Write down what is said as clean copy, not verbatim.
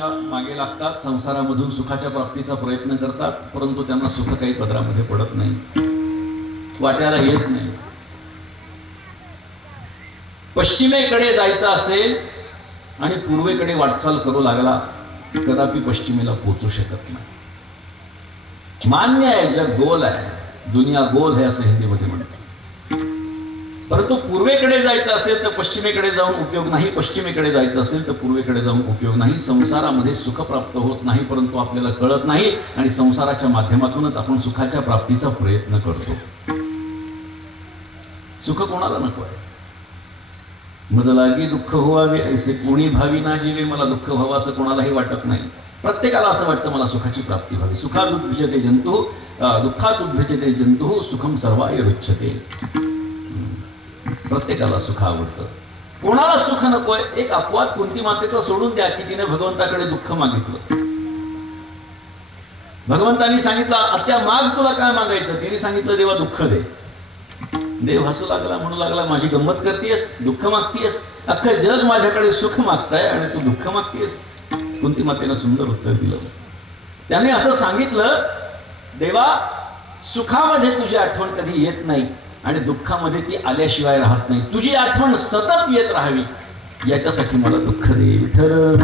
संसाराच्या मागे लागतात, संसारामधून सुखाच्या प्राप्तीचा प्रयत्न करतात, परंतु त्यांना सुख काही पदरामध्ये पडत नाही, वाट्याला येत नाही. पश्चिमेकडे जायचं असेल आणि पूर्वेकडे वाटचाल करू लागला, कदापि पश्चिमेला पोहोचू शकत नाही. मान्य आहे, जग गोल आहे, दुनिया गोल है असं हिंदीमध्ये म्हणतात. परंतु पूर्वेकडे जायचं असेल तर पश्चिमेकडे जाऊन उपयोग नाही, पश्चिमेकडे जायचं असेल तर पूर्वेकडे जाऊन उपयोग नाही. संसारामध्ये सुख प्राप्त होत नाही, परंतु आपल्याला कळत नाही आणि संसाराच्या माध्यमातूनच आपण सुखाच्या प्राप्तीचा प्रयत्न करतो. सुख कोणाला नको आहे? मज लागी दुःख व्हावे ऐसे कोणी भावी ना जीवे. मला दुःख व्हावं असं कोणालाही वाटत नाही. प्रत्येकाला असं वाटतं मला सुखाची प्राप्ती व्हावी. सुखात उद्भजते जंतु, दुःखात उद्भजते जंतु, सुखम सर्वाय रुच्यते. प्रत्येकाला सुख आवडतं, कोणाला सुख नकोय? एक अपवाद कुंती मातेचा सोडून द्या की तिने भगवंताकडे दुःख मागितलं. भगवंतांनी सांगितलं आत्या माग, तुला काय मागायचं? तिने सांगितलं देवा दुःख दे. देव हसू लागला, म्हणू लागला माझी गंमत करतेस, दुःख मागतीयस? अख्खं जग माझ्याकडे सुख मागताय आणि तू दुःख मागतेस? कुंती मातेनं सुंदर उत्तर दिलं. त्याने असं सांगितलं, देवा सुखामध्ये तुझी आठवण कधी येत नाही आणि दुःखामध्ये ती आल्याशिवाय राहत नाही. तुझी आठवण सतत येत राहावी याच्यासाठी मला दुःख दे विठ्ठल.